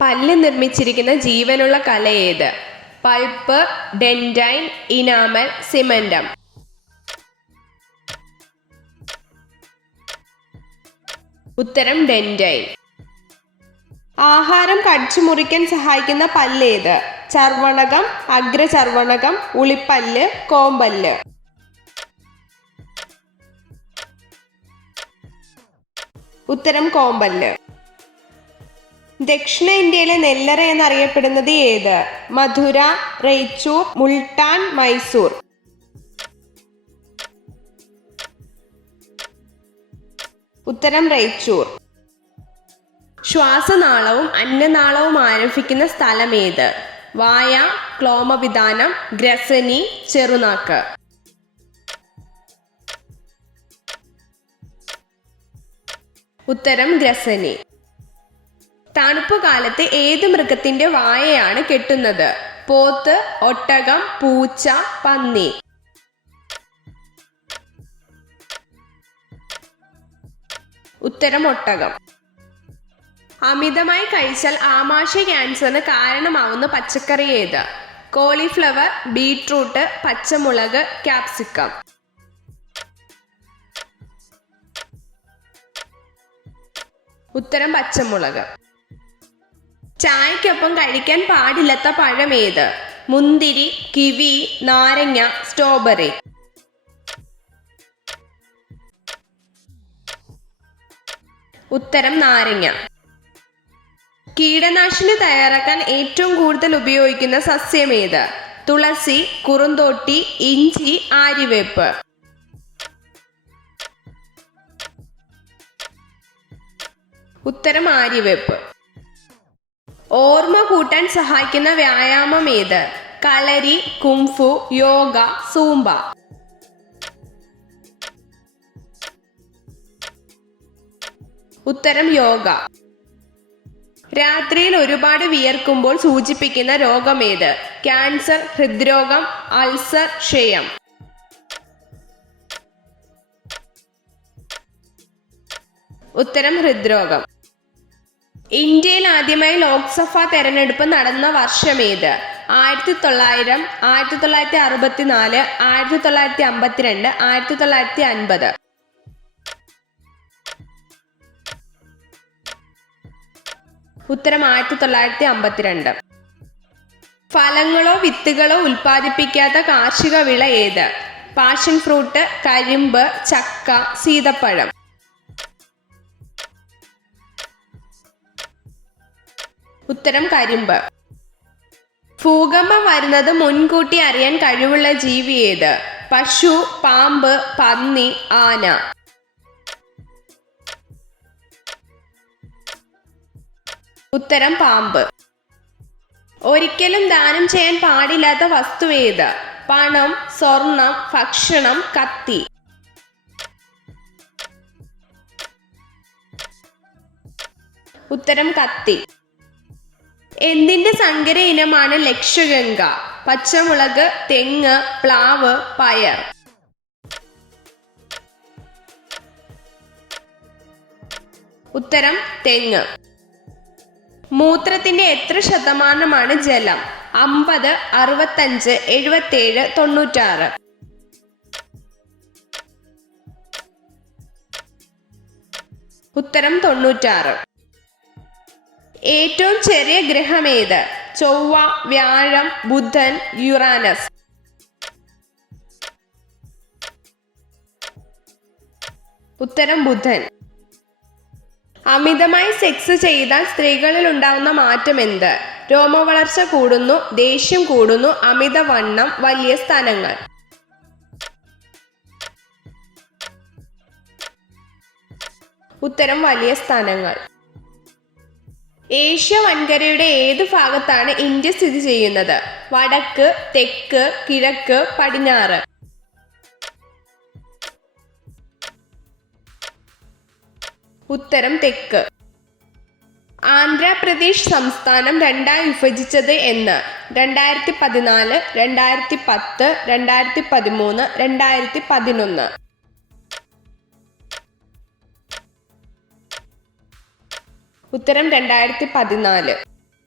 പല്ല് നിർമ്മിച്ചിരിക്കുന്ന ജീവനുള്ള കല ഏത്? Pulp, dentine, enamel, cementum. ഉത്തരം ഡെൻഡൈൻ. ആഹാരം കടിച്ചു മുറിക്കാൻ സഹായിക്കുന്ന പല്ലേത്? ചർവണകം, അഗ്രചർവണകം, ഉളിപ്പല്ല്, കോമ്പല്ല്. ഉത്തരം കോമ്പല്ല്. ദക്ഷിണ ഇന്ത്യയിലെ നെല്ലറ എന്നറിയപ്പെടുന്നത് ഏത്? മധുര, റേച്ചൂർ, മുൾട്ടാൻ, മൈസൂർ. ഉത്തരം റേച്ചൂർ. ശ്വാസനാളവും അന്നനാളവും ആരംഭിക്കുന്ന സ്ഥലം ഏത്? വായ, ക്ലോമവിതാനം, ഗ്രസനി, ചെറുനാക്ക്. ഉത്തരം ഗ്രസനി. തണുപ്പ് കാലത്ത് ഏത് മൃഗത്തിന്റെ വായയാണ് കെട്ടുന്നത്? പോത്ത്, ഒട്ടകം, പൂച്ച, പന്നി. ഉത്തരം ഒട്ടകം. അമിതമായി കഴിച്ചാൽ ആമാശയ ക്യാൻസറിന് കാരണമാവുന്ന പച്ചക്കറി ഏത്? കോളിഫ്ലവർ, ബീട്രൂട്ട്, പച്ചമുളക്, ക്യാപ്സിക്കം. ഉത്തരം പച്ചമുളക്. ചായക്കൊപ്പം കഴിക്കാൻ പാടില്ലാത്ത പഴം ഏത്? മുന്തിരി, കിവി, നാരങ്ങ, സ്ട്രോബെറി. ഉത്തരം നാരങ്ങ. കീടനാശിനി തയ്യാറാക്കാൻ ഏറ്റവും കൂടുതൽ ഉപയോഗിക്കുന്ന സസ്യം ഏത്? തുളസി, കുറുന്തോട്ടി, ഇഞ്ചി, ആര്യവേപ്പ്. ഉത്തരം ആര്യവേപ്പ്. ഓർമ്മ കൂട്ടാൻ സഹായിക്കുന്ന വ്യായാമം ഏത്? കളരി, കുംഫു, യോഗ, സൂംബ. ഉത്തരം യോഗ. രാത്രിയിൽ ഒരുപാട് വിയർക്കുമ്പോൾ സൂചിപ്പിക്കുന്ന രോഗമേത്? ക്യാൻസർ, ഹൃദ്രോഗം, അൾസർ, ക്ഷയം. ഉത്തരം ഹൃദ്രോഗം. ഇന്ത്യയിൽ ആദ്യമായി ലോക്സഭ തെരഞ്ഞെടുപ്പ് നടന്ന വർഷമേത്? 1900, 1964, 1952, 1950. ഉത്തരം 1952. ഫലങ്ങളോ വിത്തുകളോ ഉൽപ്പാദിപ്പിക്കാത്ത കാർഷിക വിള ഏത്? പാഷൻ ഫ്രൂട്ട്, കരിമ്പ്, ചക്ക, സീതപ്പഴം. ഉത്തരം കരിമ്പ്. ഭൂകമ്പം വരുന്നത് മുൻകൂട്ടി അറിയാൻ കഴിവുള്ള ജീവി ഏത്? പശു, പാമ്പ്, പന്നി, ആന. ഉത്തരം പാമ്പ്. ഒരിക്കലും ദാനം ചെയ്യാൻ പാടില്ലാത്ത വസ്തു ഏത്? പണം, സ്വർണം, ഭക്ഷണം, കത്തി. ഉത്തരം കത്തി. എന്തിന്റെ സങ്കര ഇനമാണ് ലക്ഷഗംഗ? പച്ചമുളക്, തെങ്ങ്, പ്ലാവ്, പയർ. ഉത്തരം തെങ്ങ്. മൂത്രത്തിന്റെ എത്ര ശതമാനമാണ് ജലം? 50, 65, 77, 96. ഉത്തരം 96. ഏറ്റവും ചെറിയ ഗ്രഹം ഏത്? ചൊവ്വ, വ്യാഴം, ബുധൻ, യുറാനസ്. ഉത്തരം ബുധൻ. അമിതമായി സെക്സ് ചെയ്താൽ സ്ത്രീകളിൽ ഉണ്ടാവുന്ന മാറ്റം എന്ത്? രോമവളർച്ച കൂടുന്നു, ദേഷ്യം കൂടുന്നു, അമിതവണ്ണം, വലിയ സ്തനങ്ങൾ. ഉത്തരം വലിയ സ്തനങ്ങൾ. ഏഷ്യ വൻകരയുടെ ഏത് ഭാഗത്താണ് ഇന്ത്യ സ്ഥിതി ചെയ്യുന്നത്? വടക്ക്, തെക്ക്, കിഴക്ക്, പടിഞ്ഞാറ്. ഉത്തരം തെക്ക്. ആന്ധ്രാപ്രദേശ് സംസ്ഥാനം രണ്ടായി വിഭജിച്ചത് എന്ന്? 2014, 2010, 2013, 2011. ഉത്തരം 2014.